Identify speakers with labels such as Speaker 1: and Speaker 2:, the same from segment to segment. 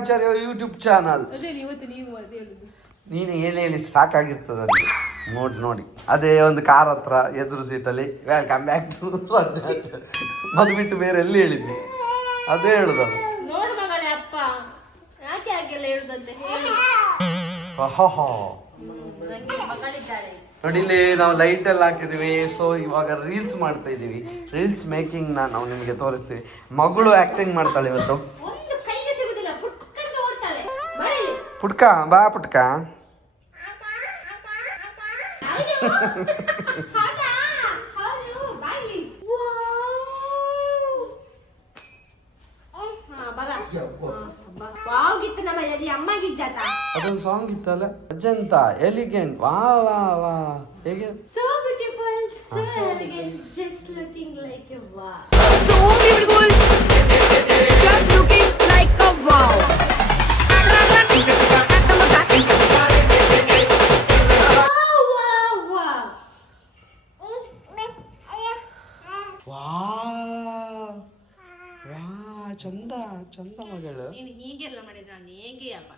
Speaker 1: To ಪ್ರಜ್ಞಾಚಾರ್ಯ YouTube channel
Speaker 2: ಅದೇ ಅದೇ
Speaker 1: ನೀನು ಹೇಳಿ ಹೇಳಿ ಸಾಕಾಗಿರ್ತದೆ ಅಲ್ಲಿ. ನೋಡಿ ನೋಡಿ. ಅದೇ ಒಂದು ಕಾರ್ ಹತ್ರ ಎದುರು ಸೀಟಲ್ಲಿ ವೆಲ್ಕಮ್ ಬ್ಯಾಕ್ ಟು ಬಂದ್ಬಿಟ್ಟು ಅದು ಬಿಟ್ಟು ಬೇರೆ ಎಲ್ಲಿ ಹೇಳಿದ್ವಿ ಅದೇ ಹೇಳುದು ಅದು.
Speaker 2: ನೋಡು
Speaker 1: ಇಲ್ಲಿ ನಾವು ಲೈಟ್ ಎಲ್ಲ ಹಾಕಿದೀವಿ ಸೊ ಇವಾಗ ರೀಲ್ಸ್ ಮಾಡ್ತಾ ಇದೀವಿ ರೀಲ್ಸ್ ಮೇಕಿಂಗ್ ನಾವು ನಿಮಗೆ ತೋರಿಸ್ತೀವಿ. ಮಗಳು ಆಕ್ಟಿಂಗ್ ಮಾಡ್ತಾಳೆ ಇವತ್ತು. ಪುಟ್ಕ ಬಾ ಪುಟ್ಕ
Speaker 2: ಹೌದಾ ಹೌದು ಬಾಯಿ ವಾವ್ ಗಿತ್ತು ನಮ್ಮ ಅದು ಅಮ್ಮಗೆ ಜಾತ
Speaker 1: ಅದೊಂದು ಸಾಂಗ್ ಇತ್ತಲ್ಲ ಅಜಂತ ಎಲಿಗೆಂಟ್ ವಾ ವಾ ವಾ ಹೇಗೆ
Speaker 2: So beautiful, so elegant, just looking like a wow.
Speaker 3: So beautiful,
Speaker 1: ಚಂದ ಚಂದ ಮಗಳು.
Speaker 2: ನೀನು ಹೀಗೆಲ್ಲ ಮಾಡಿದ್ರೆ ನಾನು ಹೇಗೆ ಅಪ್ಪ?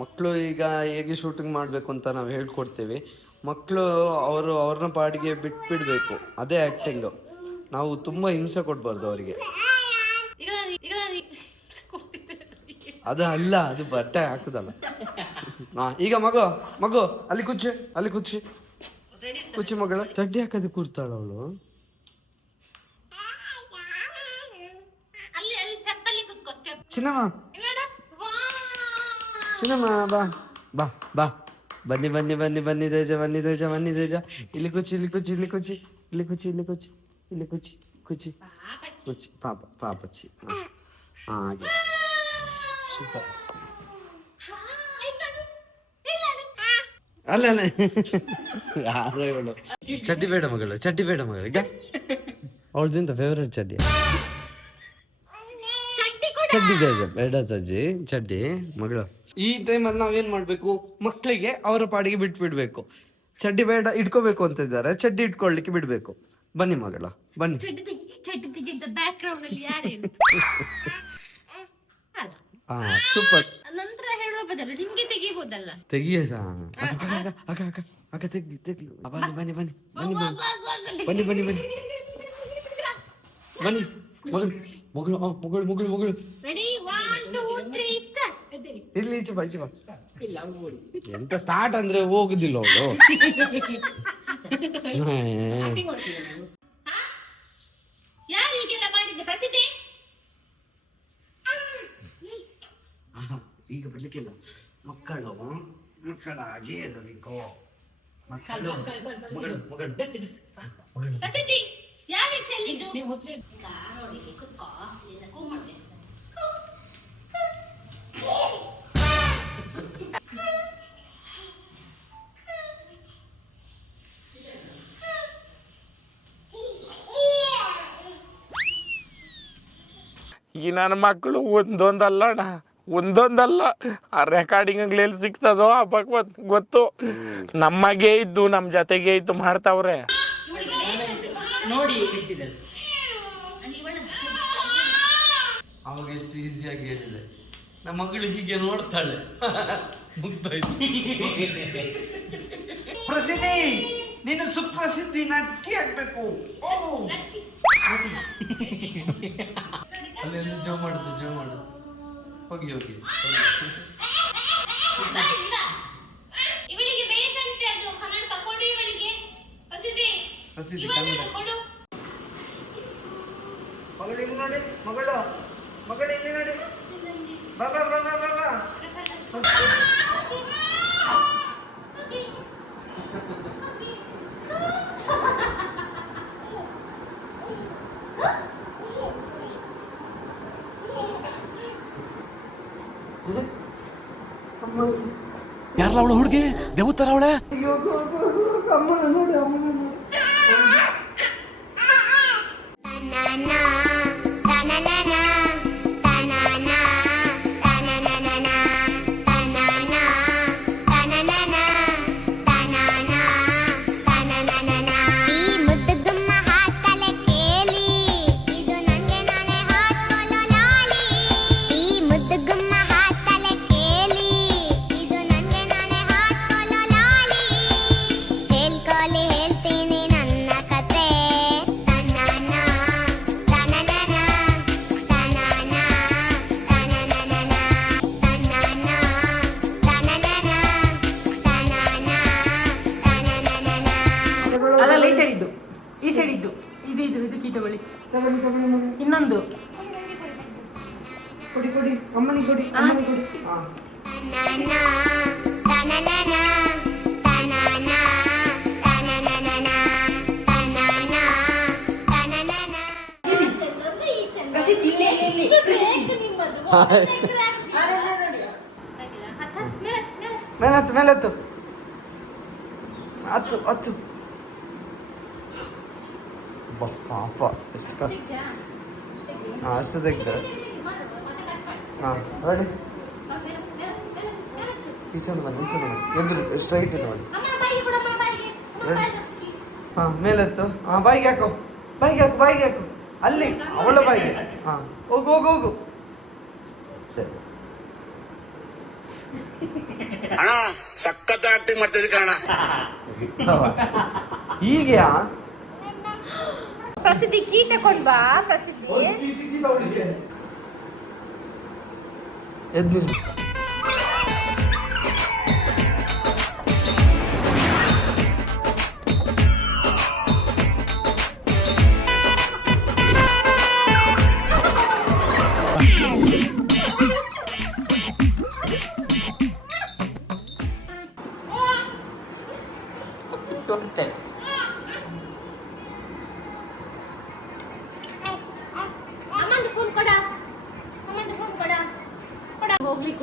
Speaker 1: ಮಕ್ಕಳು ಈಗ ಹೇಗೆ ಶೂಟಿಂಗ್ ಮಾಡಬೇಕು ಅಂತ ನಾವು ಹೇಳ್ಕೊಡ್ತೀವಿ. ಮಕ್ಕಳು ಅವರು ಅವ್ರನ್ನ ಪಾಡಿಗೆ ಬಿಟ್ಬಿಡ್ಬೇಕು ಅದೇ ಆ್ಯಕ್ಟಿಂಗು ನಾವು ತುಂಬ ಹಿಂಸೆ ಕೊಡಬಾರ್ದು ಅವರಿಗೆ.
Speaker 2: ಈಗ ಈಗ ನಾನು
Speaker 1: ಅದು ಅಲ್ಲ ಅದು ಬಟ್ಟೆ ಹಾಕುದಲ್ಲ. ಹಾ ಈಗ ಮಗು ಮಗು ಅಲ್ಲಿ ಕುಚ್ಚಿ ಅಲ್ಲಿ ಕುಚ್ಚಿ ಉಚ್ಚಿ ಮಗಳ ಚಡ್ಡಿ ಹಾಕದೆ ಕೂರ್ತಾಳ ಅವಳು ಚಿನ್ನಮ್ಮ ಚಿನ್ನಮ್ಮ ಬಾ ಬಾ ಬಾ ಬನ್ನಿ ಬನ್ನಿ ಬನ್ನಿ ಬನ್ನಿ ದೇಜ ಬನ್ನಿ ದೇಜ ಬನ್ನಿ ದೇಜ ಇಲ್ಲಿ ಕುಚಿ ಇಲ್ಲಿ ಕುಚಿ ಇಲ್ಲಿ ಕುಚಿ ಇಲ್ಲಿ ಕುಚಿ ಇಲ್ಲಿ ಕುಚಿ ಇಲ್ಲಿ ಕುಚಿ ಕುಚಿ ಕುಚಿ ಪಾಪ ಪಾಪಚ್ಚಿ ಹಾಗೆ ಸೂಪರ್ ಅಲ್ಲ ಅಲ್ಲ. ಚಡ್ಡಿ ಬೇಡ ಮಗಳು ಚಡ್ಡಿ ಬೇಡ ಮಗಳು ಅವಳದಿಂದ ಫೇವ್ರೆಟ್ ಚಡ್ಡಿ? ಚಡ್ಡಿ ಬೇಡ ಬೇಡ ಸಜ್ಜಿ ಚಡ್ಡಿ ಮಗಳು. ಈ ಟೈಮಲ್ಲಿ ನಾವೇನ್ ಮಾಡ್ಬೇಕು? ಮಕ್ಕಳಿಗೆ ಅವರ ಪಾಡಿಗೆ ಬಿಟ್ಟು ಬಿಡ್ಬೇಕು. ಚಡ್ಡಿ ಬೇಡ ಇಟ್ಕೋಬೇಕು ಅಂತ ಇದ್ದಾರೆ. ಚಡ್ಡಿ ಇಟ್ಕೊಳ್ಳಿಕ್ಕೆ ಬಿಡ್ಬೇಕು. ಬನ್ನಿ ಮಗಳ ಬನ್ನಿ. ಸೂಪರ್
Speaker 2: ನಂತರ ಬದಲು ನಿಮ್ಗೆ ತೆಗಿಬಹುದಲ್ಲ
Speaker 1: ತೆಗಿಯ ಅಕ್ಕ ಅಕ್ಕ ಅಕ್ಕ ಅಕ್ಕ ತೆಗ್ಲಿ ತೆಗ್ಲಿ. ಬನ್ನಿ ಬನ್ನಿ ಬನ್ನಿ ಬನ್ನಿ ಬನ್ನಿ. ಬನ್ನಿ ಬನ್ನಿ ಬನ್ನಿ. ಬನ್ನಿ ಮಗಳು ಮಗಳು ಮಗಳು ಮಗಳು ಮಗಳು.
Speaker 2: Ready one two three start
Speaker 1: ಇಲ್ಲಿ ಈಚೆ ಬಾ ಈಚೆ ಬಾ. ಎಂತ ಸ್ಟಾರ್ಟ್ ಅಂದ್ರೆ ಹೋಗುದಿಲ್ಲ ಅವಳು.
Speaker 2: ಯಾರಿಗೆಲ್ಲ ಹೀಗೆಲ್ಲ ಮಾಡಿದ್ದೆ? ಪ್ರಸಿದ್ಧಿ?
Speaker 1: ಈಗ ಬರ್ಲಿಕ್ಕಿಲ್ಲ ಮಕ್ಕಳು ಮಕ್ಕಳಾಗಿ ಇರಬೇಕು ಮಕ್ಕಳು ಮಗಳು ಮಗಳು.
Speaker 2: ಪ್ರಸಿದ್ಧಿ ಯಾರು ಚೆಲ್ಲಿದ್ದು ನೋಡಿ ಕುತ್ಕೋ? ಇಲ್ಲ ಕೂ
Speaker 4: ಈ ನನ್ನ ಮಕ್ಕಳು ಒಂದೊಂದಲ್ಲ ಅಣ್ಣ ಒಂದೊಂದಲ್ಲ. ಆ ರೆಕಾರ್ಡಿಂಗ್ ಎಲ್ಲಿ ಸಿಗ್ತದೋ ಆ ಭಗವತ್ ಗೊತ್ತು. ನಮಗೆ ಇದ್ದು ನಮ್ಮ ಜೊತೆಗೆ ಇದ್ದು ಮಾಡ್ತಾವ್ರೆ.
Speaker 1: ಅವಾಗ ಎಷ್ಟು ಈಸಿಯಾಗಿ ಹೇಳಿದೆ. ನಮ್ಮ ಮಗಳು ಹೀಗೆ ನೋಡ್ತಾಳೆ. ಪ್ರಸಿದ್ಧಿ ನೀನು ಸುಪ್ರಸಿದ್ಧಿ ನಟ್ಟಿ ಆಗ್ಬೇಕು ಅಲ್ಲಿ ಜೋ ಮಾಡುದು ಜೋ ಮಾಡುದು. ಹೋಗಿ ಹೋಗಿ
Speaker 2: ಅದು. ಕನ್ನಡ.
Speaker 1: ಮಗಳು ಇಲ್ಲಿ ನೋಡಿ ಮಗಳು. ಮಗಳು ಇಲ್ಲಿ ನೋಡಿ. ಬಾ ಬಾ ಬಾ ಬಾ ಬಾ ಬಾ.
Speaker 5: ಹುಡುಗಿ. ದೇವತರ ಅವಳೆ.
Speaker 1: ಮೇಲತ್ತು ಮೇಲತ್ತು ಹಚ್ಚು ಹಚ್ಚು ಬಾ ಪಾಪ ಎಷ್ಟು ಕಷ್ಟ ಹಾಂ ಅಷ್ಟು ತೆಗ್ತಾರೆ ಹಾಂ ರೆಡಿ ಈಚೆಂದು ಬನ್ನಿ ಈಚೆಂದು ಬನ್ನಿ ಎದುರು ಸ್ಟ್ರೈಟ್ ಇದು ಬನ್ನಿ ಹಾಂ ಮೇಲೆತ್ತು. ಹಾಂ ಬಾಯಿಗೆ ಹಾಕು. ಬಾಯಿಗೆ ಹಾಕು ಬಾಯಿಗೆ ಹಾಕು. ಅಲ್ಲಿ ಅವಳ ಬಾಯಿಗೆ. ಹಾಂ ಹೋಗು ಹೋಗು ಹೋಗು. ಸರಿ.
Speaker 6: ಅಣ್ಣ ಸಖತ್ ಆಕ್ಟಿಂಗ್ ಮಾಡ್ತಿದ್ದೆ ಕಣ.
Speaker 1: ಹೀಗೆಯಾ?
Speaker 2: ಪ್ರಸಿದ್ಧಿ ಕೀ ತಕೊಂಡ್ ಬಾ ಪ್ರಸಿದ್ಧಿ.
Speaker 1: ಎದ್ದು ನಿಲ್ಲಿ.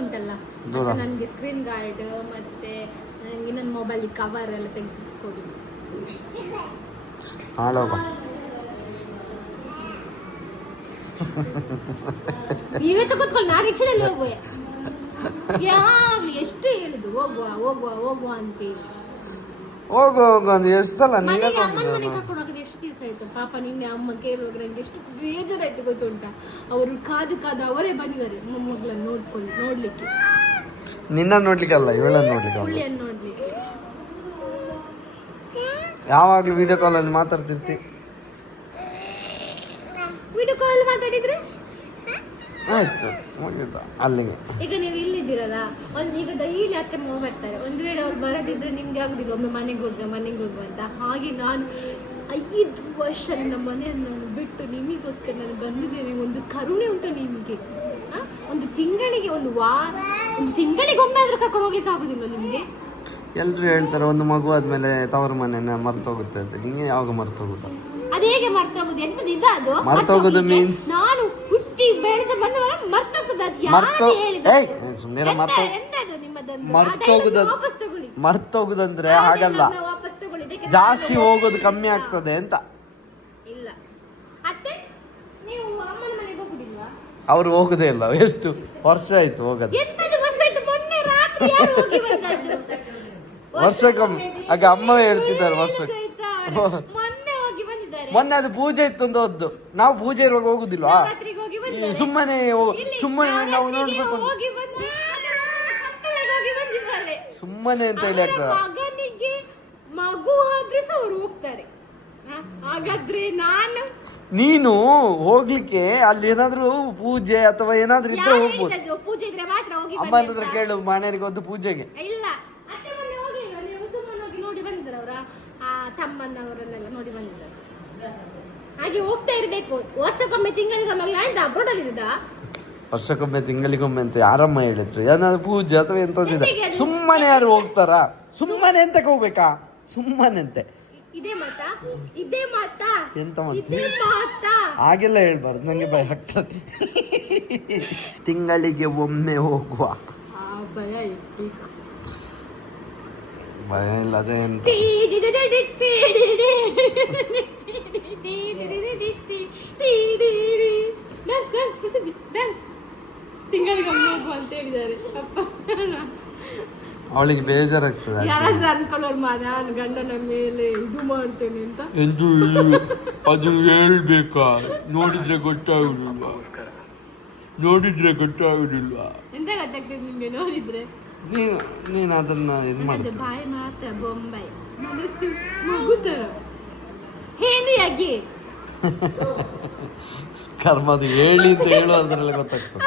Speaker 2: ಉಂಟಲ್ಲ? ನನ್ಗೆ ನನಗೆ ಸ್ಕ್ರೀನ್ ಗಾರ್ಡ್ ಮತ್ತೆ ನನಗೆ ನನ್ನ ಮೊಬೈಲ್ ಕವರ್ ಎಲ್ಲ ತೆಗೆದಿಸ್ಕೊಡಿ.
Speaker 1: ಹಾಳೋಗ.
Speaker 2: ನೀವೇ ತಗೊತ್ಕೊಳ್ಳಿ ನಾ ರಿಕ್ಷಾದಲ್ಲಿ ಹೋಗುವೆ ಯಾವಾಗ್ಲೂ ಎಷ್ಟು ಹೇಳುದು ಹೋಗುವ ಹೋಗುವ ಹೋಗುವ ಅಂತೇಳಿ.
Speaker 1: ಹೋಗು ಹೋಗು ಅಂತ ಎಷ್ಟು ಸಲ ನೀನೇ
Speaker 2: ಮನೆಗೆ ಅಮ್ಮನ ಮನೆ
Speaker 1: ಸ್ವಲ್ಪ
Speaker 2: ಕರ್ಕೊಂಡು ಹೋಗಿದ್ದು ಎಷ್ಟು ಆಯ್ತು ಪಾಪ ನಿನ್ನೆ ಅಮ್ಮ ಕೇಳುವಾಗ ನನಗೆ ಎಷ್ಟು ಬೇಜಾರಾಯ್ತು ಗೊತ್ತುಂಟ? ಅವರು ಕಾದು ಕಾದು ಅವರೇ ಬಂದಿದ್ದಾರೆ. ಮೊಮ್ಮಗಳನ್ನು ನೋಡ್ಕೊಂಡು ನೋಡ್ಲಿಕ್ಕೆ.
Speaker 1: ನಿನ್ನ ನೋಡ್ಲಿಕ್ಕೆ ಅಲ್ಲ ಇವಳನ್ನ ನೋಡ್ಲಿಕ್ಕೆ
Speaker 2: ಹುಳ್ಳಿಯನ್ನು ನೋಡ್ಲಿಕ್ಕೆ.
Speaker 1: ಯಾವಾಗಲೂ ವಿಡಿಯೋ ಕಾಲಲ್ಲಿ ಮಾತಾಡ್ತಿರ್ತಿ?
Speaker 2: ವಿಡಿಯೋ ಕಾಲ್ ಮಾತಾಡಿದ್ರೆ?
Speaker 1: ಆಯ್ತು ಮುಗಿದ ಅಲ್ಲಿಗೆ.
Speaker 2: ಈಗ ನೀವು ಇಲ್ಲಿದ್ದೀರಲ್ಲ ಒಂದು ಈಗ ಡೈಲಿ ಅತ್ತೆ ಮಾವ ಬರ್ತಾರೆ ಒಂದು ವೇಳೆ ಅವ್ರು ಬರದಿದ್ರೆ ನಿಮ್ಗೆ ಆಗುದಿಲ್ಲ ಒಮ್ಮೆ ಮನೆಗೆ ಹೋಗುವ ಮನೆಗೆ ಹೋಗುವ ಅಂತ. ಹಾಗೆ ನಾನು ಐದು ವರ್ಷ ನನ್ನ ಮನೆಯನ್ನು ನಾನು ಬಿಟ್ಟು ನಿಮಗೋಸ್ಕರ ನಾನು ಬಂದಿದ್ದೇನೆ. ಒಂದು ಕರುಣೆ ಉಂಟು ನಿಮಗೆ? ಒಂದು ತಿಂಗಳಿಗೆ ಒಂದು ವಾರ ಒಂದು ತಿಂಗಳಿಗೆ ಒಮ್ಮೆ ಆದ್ರೂ ಕರ್ಕೊಂಡು ಹೋಗ್ಲಿಕ್ಕೆ ಆಗುದಿಲ್ಲ ನಿಮಗೆ?
Speaker 1: ಎಲ್ರು ಹೇಳ್ತಾರೆ ಒಂದು ಮಗು ಆದ್ಮೇಲೆ ತವರು ಮನೆನ ಮರ್ತೋಗುತ್ತೆ ಅಂತ. ನಿಂಗೆ ಯಾವಾಗ ಹೋಗುದು
Speaker 2: ಅದು ಹೇಗೆ ಮರ್ತೋಗುದು? ಎಂತದ್ದು ಇದು ಅದು?
Speaker 1: ಮರ್ತೋಗುದು
Speaker 2: ಹೋಗುದು
Speaker 1: ಮೀನ್ಸ್
Speaker 2: ನಾನು
Speaker 1: ಸುಮ್ಮನೆ ಮರ್ತೋಗುದು ಮರ್ತೋಗುದಂದ್ರೆ ಹಾಗಲ್ಲ. ಜಾಸ್ತಿ ಹೋಗೋದು ಕಮ್ಮಿ ಆಗ್ತದೆ ಅಂತ. ಅವ್ರು ಹೋಗುದೇ ಇಲ್ಲ. ಎಷ್ಟು ವರ್ಷ ಆಯ್ತು ಹೋಗದು? ವರ್ಷಕ್ಕೊಮ್ಮೆ. ಆಗ ಅಮ್ಮ ಹೇಳ್ತಿದ್ದಾರೆ ವರ್ಷಕ್ಕೆ.
Speaker 2: ಮೊನ್ನೆ
Speaker 1: ಅದು ಪೂಜೆ ಇತ್ತು ಒಂದು ಹೋದ್ದು. ನಾವು ಪೂಜೆ ಇರುವಾಗ ಹೋಗುದಿಲ್ವಾ? ಸುಮ್ಮನೆ ಸುಮ್ಮನೆ ನಾವು ನೋಡ್ಬೇಕು ಸುಮ್ಮನೆ ಅಂತ ಹೇಳಿ ಆಗ್ತದ?
Speaker 2: ಮಗನಿಗೆ ಮಗು ಆದ್ರೆ ಸಹ ಅವರು ಹೋಗ್ತಾರೆ? ಹಾಗಾದ್ರೆ ನಾನು
Speaker 1: ನೀನು ಹೋಗ್ಲಿಕ್ಕೆ ಅಲ್ಲಿ ಏನಾದ್ರೂ ಪೂಜೆ ಅಥವಾ ಏನಾದ್ರೂ ಇದ್ರೆ ಹೋಗ್ಬೋದು?
Speaker 2: ಪೂಜೆ ಇದ್ರೆ ಮಾತ್ರ ಹೋಗಿ
Speaker 1: ಅಮ್ಮ ಹತ್ರ
Speaker 2: ಅಂತ.
Speaker 1: ಕೇಳು ಮನೆಯವರಿಗೆ ಒಂದು ಪೂಜೆಗೆ.
Speaker 2: ಇಲ್ಲ ಅತ್ತೆ ಮೊನ್ನೆ ಹೋಗಿಲ್ವಾ ನೀವು ಸುಮ್ಮನೆ ಹೋಗಿ ನೋಡಿ ಬಂದಿದ್ದಾರೆ ಅವರ ಆ ತಮ್ಮನವರನ್ನೆಲ್ಲ ನೋಡಿ ಬಂದಿದ್ದಾರೆ ಹಾಗೆ ಹೋಗ್ತಾ ಇರಬೇಕು ವರ್ಷಕ್ಕೊಮ್ಮೆ ತಿಂಗಳಿಗೊಮ್ಮೆ ಆಯ್ತು ಅಬ್ರೋಡ್ ಅಲ್ಲಿ ಇರುದಾ
Speaker 1: ವರ್ಷಕ್ಕೊಮ್ಮೆ ತಿಂಗಳಿಗೊಮ್ಮೆ ಅಂತ ಯಾರಮ್ಮ ಹೇಳಿದ್ರು ಏನಾದ್ರು ಪೂಜೆ ಅಥವಾ
Speaker 2: ಎಂತಕ್ಕೆ
Speaker 1: ಸುಮ್ಮನೆ ಯಾರು ಹೋಗ್ತಾರಾ ಸುಮ್ಮನೆ ಎಂತಕ್ಕೆ ಹೋಗ್ಬೇಕಾ ಸುಮ್ಮನೆ ಅಂತೆ
Speaker 2: ಇದೇ ಮಾತಾ ಇದೇ ಮಾತಾ
Speaker 1: ಎಂತ ಮಾಡ್ತೀನಿ
Speaker 2: ಇದೇ ಮಾತಾ
Speaker 1: ಹಾಗೆಲ್ಲ ಹೇಳ್ಬಾರ್ದು ನಂಗೆ ಭಯ ಆಗ್ತದೆ ತಿಂಗಳಿಗೆ ಒಮ್ಮೆ ಹೋಗುವ
Speaker 2: ಆ ಭಯ ಇರ್ಬೇಕು
Speaker 1: ಭಯ ಇಲ್ಲದೆ ಎಂತ
Speaker 2: ಡ್ಯಾನ್ಸ್ ಡ್ಯಾನ್ಸ್ ಪ್ರಸಿದ್ಧಿ ಡ್ಯಾನ್ಸ್ ತಿಂಗಳಿಗೊಮ್ಮೆ ಹೋಗು ಅಂತ ಹೇಳಿದ್ದಾರೆ ಅಪ್ಪ
Speaker 1: ಅವಳಿಗೆ ಬೇಜಾರಾಗ್ತದೆ.
Speaker 2: ಯಾರಾದ್ರೂ ಅನ್ಕೊಳ್ಳೋರು ಮಾ ನಾನು ಗಂಡನ ಮೇಲೆ ಇದು ಮಾಡ್ತೇನೆ ಅಂತ.
Speaker 1: ಎಂದು ಅದು ಹೇಳ್ಬೇಕಾ? ನೋಡಿದ್ರೆ ಗೊತ್ತಾಗುದಿಲ್ಲ ನೋಡಿದ್ರೆ ಗೊತ್ತಾಗುದಿಲ್ವಾ?
Speaker 2: ಎಂತ ಗೊತ್ತಾಗ್ತದೆ ನಿಮ್ಗೆ ನೋಡಿದ್ರೆ?
Speaker 1: ನೀನು ನೀನು ಅದನ್ನ ಇದು
Speaker 2: ಮಾಡಿ
Speaker 1: ಮಾಡ್ತೀನಿ
Speaker 2: ಬಾಯಿ ಮಾತ್ರ ಬೊಂಬೈ. ಮನಸ್ಸು ಮಗುತರ ಹೇಳಿ
Speaker 1: ಕರ್ಮ ಅದು ಹೇಳಿ ಅಂತ ಹೇಳುವುದ್ರಲ್ಲಿ ಗೊತ್ತಾಗ್ತದೆ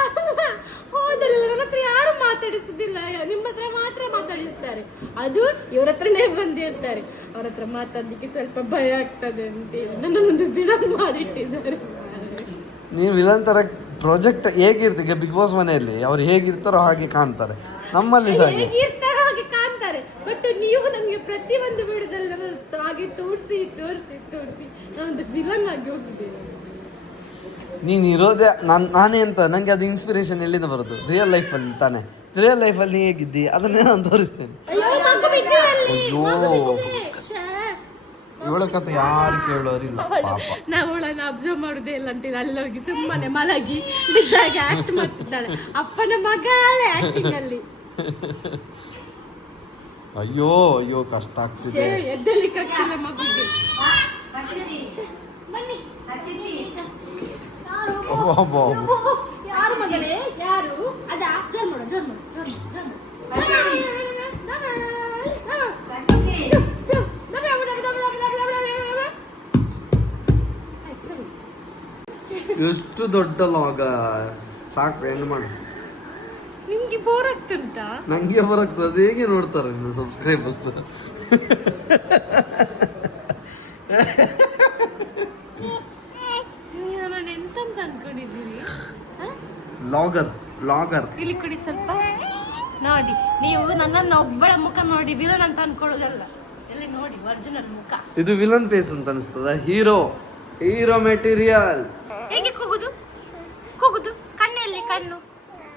Speaker 2: ಹೋದಲ್ಲ ನನ್ನ ಹತ್ರ ಯಾರು ಮಾತಾಡಿಸುದಿಲ್ಲ. ನಿಮ್ಮ ಹತ್ರ ಮಾತ್ರ ಮಾತಾಡಿಸ್ತಾರೆ. ಅದು ಇವ್ರ ಹತ್ರನೇ ಬಂದಿರ್ತಾರೆ. ಅವ್ರ ಹತ್ರ ಮಾತಾಡ್ಲಿಕ್ಕೆ ಸ್ವಲ್ಪ ಭಯ ಆಗ್ತದೆ ಅಂತೇಳಿ ನನ್ನ ಒಂದು ವಿಲನ್ ಮಾಡಿಟ್ಟಿದ್ದಾರೆ.
Speaker 1: ನೀವು ವಿಲನ್ ತರ ಪ್ರಾಜೆಕ್ಟ್ ಹೇಗಿರ್ತೀಗ ಬಿಗ್ ಬಾಸ್ ಮನೆಯಲ್ಲಿ ಅವ್ರು ಹೇಗಿರ್ತಾರೋ ಹಾಗೆ ಕಾಣ್ತಾರೆ. ನಮ್ಮಲ್ಲಿ ಸಹ ಹಾಗೆ
Speaker 2: ಹೇಗಿರ್ತಾರೋ ಹಾಗೆ ಕಾಣ್ತಾರೆ ಬಟ್ ನೀವು ನಮಗೆ ಪ್ರತಿ ಒಂದು ವಿಡಿಯೋದಲ್ಲಿ ನನ್ನ ಹಾಗೆ ತೋರಿಸಿ ತೋರಿಸಿ ತೋರಿಸಿ. ನಾನೊಂದು ವಿಲನ್ ಆಗಿ ಹೋಗಿದ್ದೇನೆ
Speaker 1: ನೀನು ಇರೋದೇ ನಾನು ನಾನೇ ಅಂತ ನನಗೆ ಅದು ಇನ್ಸ್ಪಿರೇಷನ್ ಎಲ್ಲಿಂದ ಬರೋದು ರಿಯಲ್ ಲೈಫಲ್ಲಿ ತಾನೆ. ರಿಯಲ್ ಲೈಫಲ್ಲಿ ನೀ ಹೇಗಿದ್ದಿ? ಅದನ್ನೇ ನಾನು ತೋರಿಸ್ತೇನೆ. ಇವಳ ಕತೆ ಯಾರು ಕೇಳೋರಿಲ್ಲ
Speaker 2: ನಾವು ಅವಳನ್ನು ಅಬ್ಸರ್ವ್ ಮಾಡುದೇ ಇಲ್ಲ ಅಂತೀನಿ ಅಲ್ಲಿ ಹೋಗಿ ಸುಮ್ಮನೆ ಮಲಗಿ ಬಿದ್ದಾಗ ಆಕ್ಟ್ ಮಾಡ್ತಿದ್ದಾಳೆ. ಅಪ್ಪನ ಮಗಳೇ ಆಕ್ಟಿಂಗ್ ಅಲ್ಲಿ.
Speaker 1: ಅಯ್ಯೋ ಅಯ್ಯೋ ಕಷ್ಟ ಆಗ್ತಿದೆ.
Speaker 2: ಎದ್ದೇಳಿಕ್ಕಾಗ್ತಿಲ್ಲ ಮಗುಗೆ ಬನ್ನಿ. ಯಾರು? ಮಗನೇ ಯಾರು? ಅದ ಜೋರ್ ಮಾಡು ಜೋರ್ ಮಾಡು ಜೋರ್ ಮಾಡು, ಜೋರ್ ಮಾಡು.
Speaker 1: ಎಷ್ಟು ದೊಡ್ಡ ಲಾಗ. ಸಾಕು ಹೆಂಗ್ ಮಾಡು.
Speaker 2: ಬೋರ್ ಆಗ್ತುಂಟಾ
Speaker 1: ನಂಗೆ ಬರಕ್ತದೆ ಹೇಗೆ ನೋಡ್ತಾರೆ ನಿಮ್ಮ ಸಬ್ಸ್ಕ್ರೈಬರ್ಸ್
Speaker 2: ನೀವು ನಾನು ಎಂತಂತ ಅನ್ಕೊಂಡಿದ್ದೀರಿ?
Speaker 1: ಲಾಗರ್ ಲಾಗರ್
Speaker 2: ಇಲ್ಲಿ ಕೊಡಿ ಸ್ವಲ್ಪ. ನೋಡಿ ನೀವು ನನ್ನನ್ನು ಒಬ್ಬಳ ಮುಖ ನೋಡಿ ವಿಲನ್ ಅಂತ ಅನ್ಕೊಳ್ಳೋದಲ್ಲ. ಎಲ್ಲಿ ನೋಡಿ ಒರಿಜಿನಲ್ ಮುಖ.
Speaker 1: ಇದು ವಿಲನ್ ಫೇಸ್ ಅಂತ ಅನಿಸ್ತದ. ಹೀರೋ ಹೀರೋ ಮೆಟೀರಿಯಲ್
Speaker 2: ಹೇಗೆ ಕೂಗುದು ಕೂಗುದು ಕಣ್ಣೆಲ್ಲಿ ಕಣ್ಣು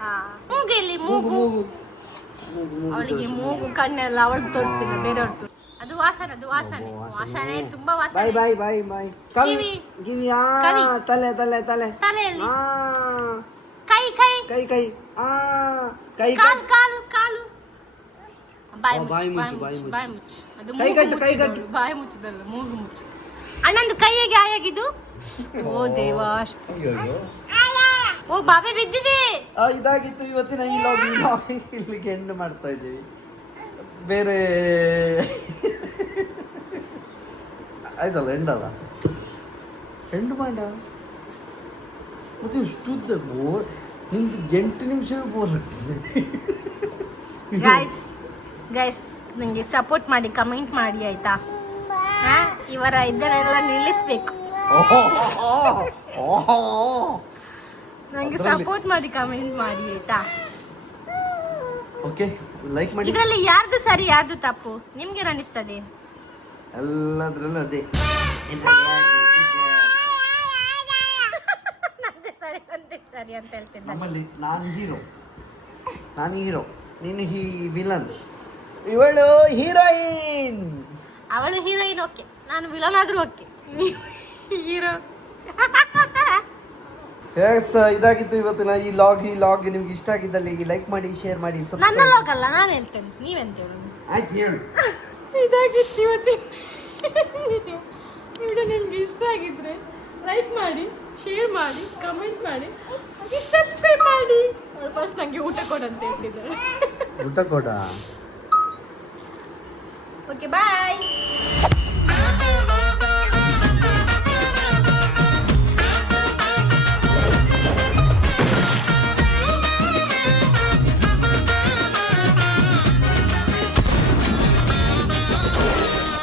Speaker 2: ಆ, ಮೂಗೆಲ್ಲಿ ಮೂಗು.
Speaker 1: ಮೂಗು
Speaker 2: ಅವಳಿಗೆ ಮೂಗು ಕಣ್ಣೆಲ್ಲ ಅವಳು ತೋರಿಸ್ತಿಲ್ಲ ಬೇರೆಯವ್ರು ತೋರಿಸ್ ಅದು ವಾಸನೆ ಅದು ವಾಸನೆ. ವಾಸನೆ. ತುಂಬಾ ವಾಸನೆ.
Speaker 1: ಬಾಯ್ ಬಾಯ್ ಬಾಯ್
Speaker 2: ಕಿವಿ.
Speaker 1: ಕಿವಿ. ಆ ತಲೆ ತಲೆ ತಲೆ.
Speaker 2: ತಲೆಯಲ್ಲಿ. ಕೈ ಕೈ.
Speaker 1: ಕೈ ಕೈ. ಆ ಕೈ
Speaker 2: ಕಾಲು ಕಾಲು ಕಾಲು. ಬಾಯಿ ಮುಚ್ಚು
Speaker 1: ಬಾಯಿ ಮುಚ್ಚು, ಬಾಯಿ
Speaker 2: ಮುಚ್ಚು. ಅದು
Speaker 1: ಕೈ ಕಟ್ಟು, ಕೈ
Speaker 2: ಕಟ್ಟು. ಬಾಯಿ ಮುಚ್ಚದಲ್ಲ ಮೂಗು ಮುಚ್ಚು. ಅಣ್ಣಂದು ಕೈ ಹೇಗೆ ಆಯಾಗಿದ್ದು ಓ ದೇವಾ. ಓ ಬಾಬೆ ಬಿದ್ದಿದೆ.
Speaker 1: ಇದಾಗಿತ್ತು ಇವತ್ತಿನ ಈ ಲಾಗ್ ಈ ಲಾಗ್ ಇಲ್ಲಿಗೆ ಎಂಡ್ ಮಾಡ್ತಾ ಇದ್ದೀವಿ. ಬೇರೆ ಆಯ್ತಲ್ಲ ಎಂಡ್ ಅಲ್ಲ? ಎಂಡ್ ಮಾಡ. ಮತ್ತೆ ಇಷ್ಟು ಬೋರ್ ನಿಮ್ದು ಎಂಟು ನಿಮಿಷ ಬೋರ್ ಆಗ್ತದೆ.
Speaker 2: ಗೈಸ್ ಗೈಸ್ ನನಗೆ ಸಪೋರ್ಟ್ ಮಾಡಿ ಕಮೆಂಟ್ ಮಾಡಿ ಆಯ್ತಾ? ಹಾ? ಇವರ ಇದನ್ನೆಲ್ಲ ನಿಲ್ಲಿಸ್ಬೇಕು. ನನಗೆ ಸಪೋರ್ಟ್ ಮಾಡಿ ಕಮೆಂಟ್ ಮಾಡಿ ಆಯ್ತಾ?
Speaker 1: ಓಕೆ ಲೈಕ್ ಮಾಡಿ.
Speaker 2: ಇದರಲ್ಲಿ ಯಾರ್ದು ಸರಿ ಯಾರ್ದು ತಪ್ಪು? ನಿಮ್ಗೆ ಅನಿಸ್ತದೆ?
Speaker 1: ಎಲ್ಲದ್ರಲ್ಲೂ ಅದೇ.
Speaker 2: ನಂದೇ ಸರಿ ನಂದೇ ಸರಿ ಅಂತ ಹೇಳ್ತಿದ್ದೆ.
Speaker 1: ನಮ್ಮಲ್ಲಿ ನಾನು ಹೀರೋ ನಾನು ಹೀರೋ ನೀನು ಹೀ ವಿಲನ್ ಇವಳು ಹೀರೋಯಿನ್
Speaker 2: ಅವಳು ಹೀರೋಯಿನ್ ಓಕೆ ನಾನು ವಿಲನ್ ಆದ್ರೂ ಓಕೆ ಹೀರೋ
Speaker 1: ಎಸ್ ಇದಾಗಿತ್ತು ಇವತ್ತಿನ ಈ ಲಾಗ್ ಈ ಲಾಗ್ ನಿಮ್ಗೆ ಇಷ್ಟ ಆಗಿದ್ದಲ್ಲಿ ಲೈಕ್ ಮಾಡಿ ಶೇರ್ ಮಾಡಿ
Speaker 2: ನನ್ನ
Speaker 1: ಲಾಗ್
Speaker 2: ಅಲ್ಲ ನಾನು ಹೇಳ್ತೇನೆ. ನೀವೆಂತ ಹೇಳೋದು?
Speaker 1: ಆಯ್ತು ಹೇಳು.
Speaker 2: ಇದಾಗಿತ್ತು ಇವತ್ತು. ವಿಡಿಯೋ ವಿಡಿಯೋ ನಿಮ್ಗೆ ಇಷ್ಟ ಆಗಿದ್ರೆ ಲೈಕ್ ಮಾಡಿ ಶೇರ್ ಮಾಡಿ ಕಮೆಂಟ್ ಮಾಡಿ ಹಾಗೆ ಸಬ್ಸ್ಕ್ರೈಬ್ ಮಾಡಿ ಫಸ್ಟ್ ನನಗೆ ಊಟ ಕೊಡಂತ ಹೇಳ್ತಿದ್ದಾರೆ.
Speaker 1: ಊಟ ಕೊಡ?
Speaker 2: Okay bye